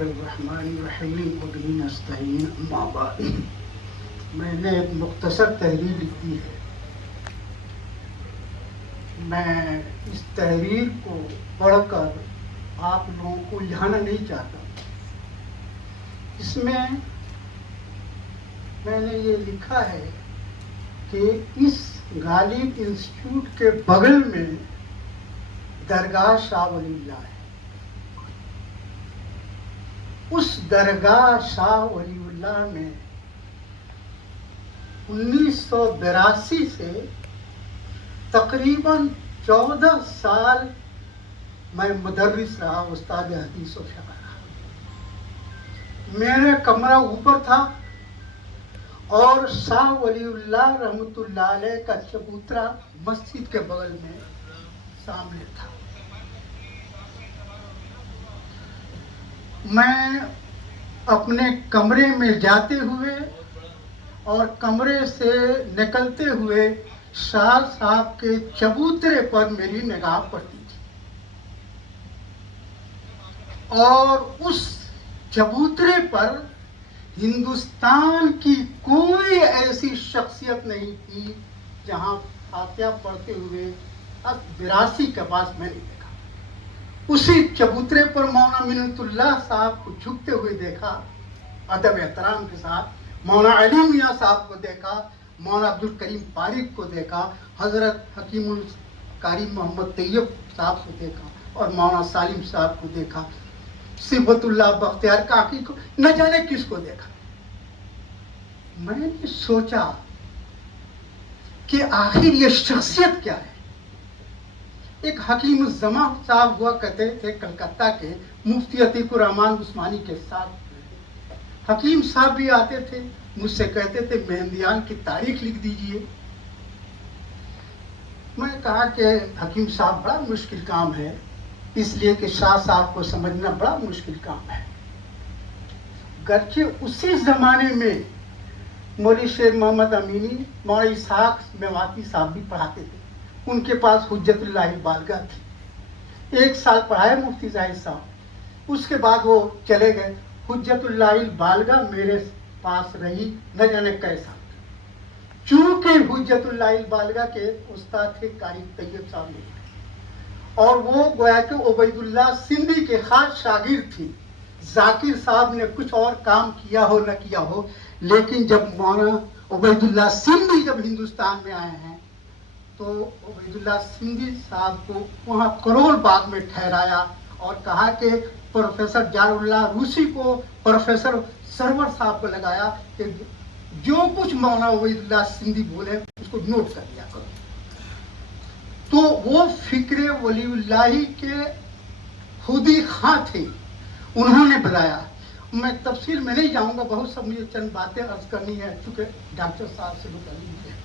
الرحمن الرحیم وبہ نستعین اما بعد۔ میں نے ایک مختصر تحریر لکھی ہے۔ میں اس تحریر کو پڑھ کر آپ لوگوں کو الجھانا نہیں چاہتا۔ اس میں نے یہ لکھا ہے کہ اس غالب انسٹیٹیوٹ کے بغل میں درگاہ شاہ ولی اللہ ہے۔ اس درگاہ شاہ ولی اللہ میں 1982 سے تقریباً 14 سال میں مدرس رہا، استاد حدیث و فقہ رہا۔ میرا کمرہ اوپر تھا اور شاہ ولی اللہ رحمۃ اللہ علیہ کا چبوترا مسجد کے بغل میں سامنے تھا۔ میں اپنے کمرے میں جاتے ہوئے اور کمرے سے نکلتے ہوئے شاہ صاحب کے چبوترے پر میری نگاہ پڑتی تھی، اور اس چبوترے پر ہندوستان کی کوئی ایسی شخصیت نہیں تھی جہاں فاتحہ پڑھتے ہوئے 82 کے پاس میں نہیں دیکھا۔ اسی چبوترے پر مولانا منت اللہ صاحب کو جھکتے ہوئے دیکھا، ادب احترام کے ساتھ۔ مولانا علی میاں صاحب کو دیکھا، مولانا عبد الکریم پارک کو دیکھا، حضرت حکیم القاری محمد طیب صاحب کو دیکھا، اور مولانا سالم صاحب کو دیکھا، صفت اللہ بختیار کاکی کو، نہ جانے کس کو دیکھا۔ میں نے سوچا کہ آخر یہ شخصیت کیا ہے؟ ایک حکیم الزمان صاحب ہوا کرتے تھے کلکتہ کے، مفتی عتیق الرحمان عثمانی کے ساتھ۔ حکیم صاحب بھی آتے تھے، مجھ سے کہتے تھے مہندیان کی تاریخ لکھ دیجئے۔ میں نے کہا کہ حکیم صاحب بڑا مشکل کام ہے، اس لیے کہ شاہ صاحب کو سمجھنا بڑا مشکل کام ہے۔ گرچہ اسی زمانے میں مولوی شیر محمد امینی، مولانا اسحاق میواتی صاحب بھی پڑھاتے تھے، ان کے پاس حجت اللہ بالغہ تھی۔ 1 سال پڑھائے مفتی زاہد صاحب، اس کے بعد وہ چلے گئے۔ حجت اللہ بالغہ میرے پاس رہی نہ جانے کیسا، چونکہ حجت اللہ بالغہ کے استاد تھے قاری طیب صاحب نے، اور وہ گویا کہ عبید اللہ سندھی کے خاص شاگرد تھی۔ ذاکر صاحب نے کچھ اور کام کیا ہو نہ کیا ہو، لیکن جب مولانا عبید اللہ سندھی جب ہندوستان میں آئے ہیں تو عبید اللہ سندھی صاحب کو وہاں کرول باغ میں ٹھہرایا اور کہا کہ پروفیسر جار اللہ روسی کو پروفیسر سرور صاحب کو لگایا کہ جو کچھ مولانا عبید اللہ سندھی بولے اس کو نوٹ کر لیا کرو۔ تو وہ فکر ولی اللہ کے خودی خواں تھے، انہوں نے بلایا۔ میں تفصیل میں نہیں جاؤں گا، بہت سب مجھے چند باتیں عرض کرنی ہے چونکہ ڈاکٹر صاحب سے متعلق ہے۔